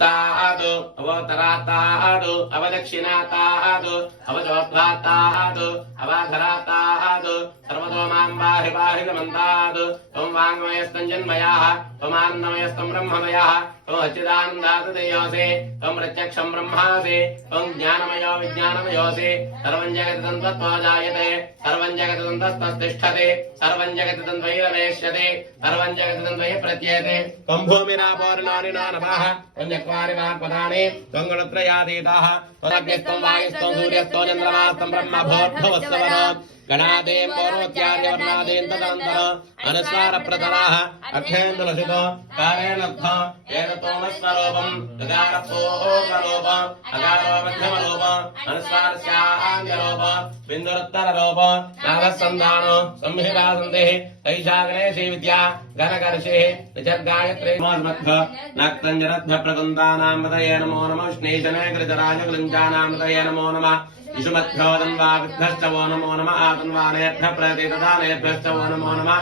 तादु अवतरातादु अवदक्षिणातादु अवजोद्धातादु अवाधरातादु सर्वतो मां पाहि पाहि समन्तादु त्वं वाङ्मयस्तञ्जन्मयः त्वमानन्दमयस्तं ब्रह्ममयः त्वं सच्चिदानन्दातुदेयोऽसि त्वं प्रत्यक्षं ब्रह्मासि त्वं ज्ञानमयो विज्ञानमयोऽसि सर्वं जगत् त्वत्तो जायते सर्वं जगत् तन्तस्तिष्ठति सर्वं जगत् तन्त्वैरवेश्यते सर्वं जगत् तन्त्वैः प्रत्येते त्वं भूमिरापोर्णानिनो नमः वारिवाक्पदानि त्वं गुणत्रयातीतः त्वदग्निस्त्वं वायुस्त्वं सूर्यस्त्वं चन्द्रमास्त्वं ब्रह्मभूर्भुवस्सवः गणादेव पौर्वत्यार्यवर्णादेन तदन्तः अनुस्वारप्रतराः अर्थेन्दुलसितो कारेणत्थ एततोमस्वरूपम् गगारपूर्वरूप अगारो मध्यमरूप अनुस्वारस्यान्यरूप बिन्दुरुत्तररूप नागसन्धानो संहितासन्धिः तैषागणेशी विद्या घनकर्षिः निजर्गायत्री नमोऽस्मद्ध नक्तञ्जरद्भप्रकुन्दानां मदये नमो नमः श्नेशने कृतराजगृञ्जानां मदये नमो नमः विषुमध्योदन्वाभ्यश्च वो नमो नमः आतन्वानेभ्यः प्रतिददानेभ्यश्च वो नमो नमः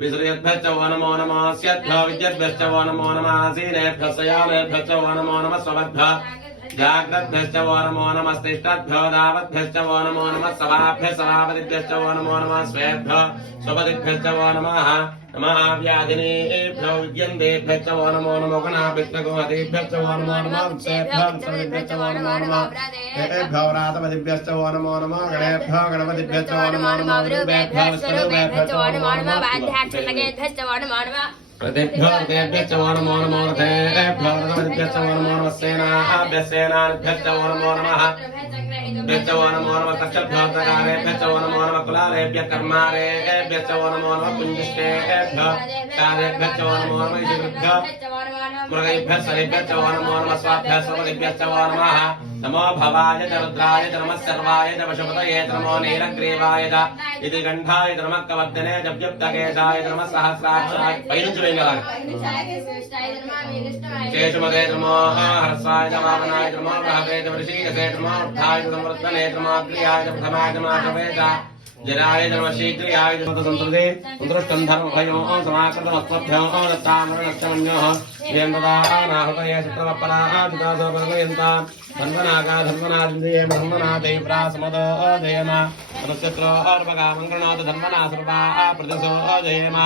विसृजद्भ्यश्च वो नमो नमः स्यद्भ्यो विद्यद्भ्यश्च वो नमो नमः आसीनेभ्यः शयानेभ्यश्च वो नमो नमः स्वभद्भ्यः जाग्रद्भ्यश्च वो नमो नमः स्तिष्ठद्भ्यो दावद्भ्यश्च वो नमो नमः सभाभ्यः सभापतिभ्यश्च वो नमो नमः स्वेभ्यः स्वपतिभ्यश्च वो नमः नमः व्याधिनेभ्यो विद्यन्तेभ्यश्च वो नमो नमो गणाभिष्णगोहतेभ्यश्च वो नमो नमः वृक्षेभ्यः वृक्षपतिभ्यश्च वो नमो नमः एभ्यो रातपतिभ्यश्च वो नमो नमः गणेभ्यो गणपतिभ्यश्च वो नमो नमः विरूपेभ्यः विष्णुरूपेभ्यश्च वो नमो नमः वाद्याक्षलगेभ्यश्च वो नमो नमः प्रतिभ्यो रथेभ्यश्च वो नमो नमो रथेभ्यो रथपतिभ्यश्च वो नमो नमः सेनाभ्यः सेनाभ्यश्च वो नमो नमः भ्यश्च वो नमो नमः कक्षभ्यो तकारेभ्यश्च वो नमो नमः कुलालेभ्यः कर्मारेभ्यश्च वो नमो नमः पुञ्जिष्टेभ्यः कारेभ्यश्च वो नमो नमः ईशभ्यः मृगैभ्यः सरेभ्यश्च वो नमो नमः स्वाभ्यः स्वपतिभ्यश्च वो नमः नमो भवाय च रुद्राय च नमः सर्वाय च पशुपतये च नमो नीलग्रीवाय च इति गण्डाय च नमः कवर्धने च व्युक्तकेशाय च नमः सहस्राक्षाय केशुमते च नमो हर्षाय च वामनाय च नमो बृहते च वृषीकसे च नमो ऊर्ध्वाय च संवर्धने च नमो अग्र्याय च प्रथमाय च माधवे च जराय च नमः शीघ्रियाय च संतृते सन्तुष्टं धर्मभयोः समाकृतमस्मभ्योः दत्तामरणश्च मन्योः येन्ददानाहुतये चित्रमपराधितासोपगयन्ताम् धन्वनागा धन्वनादिन्दये ब्रह्मनादैव्रा समदोदयेम मनुष्यत्रोर्वगामङ्गृणोतु धन्वना सर्वा प्रतिसोदयेम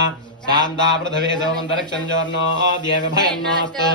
शान्ता पृथिवी सोमन्तरिक्षञ्जोर्नो द्येवभयन्नोऽस्तु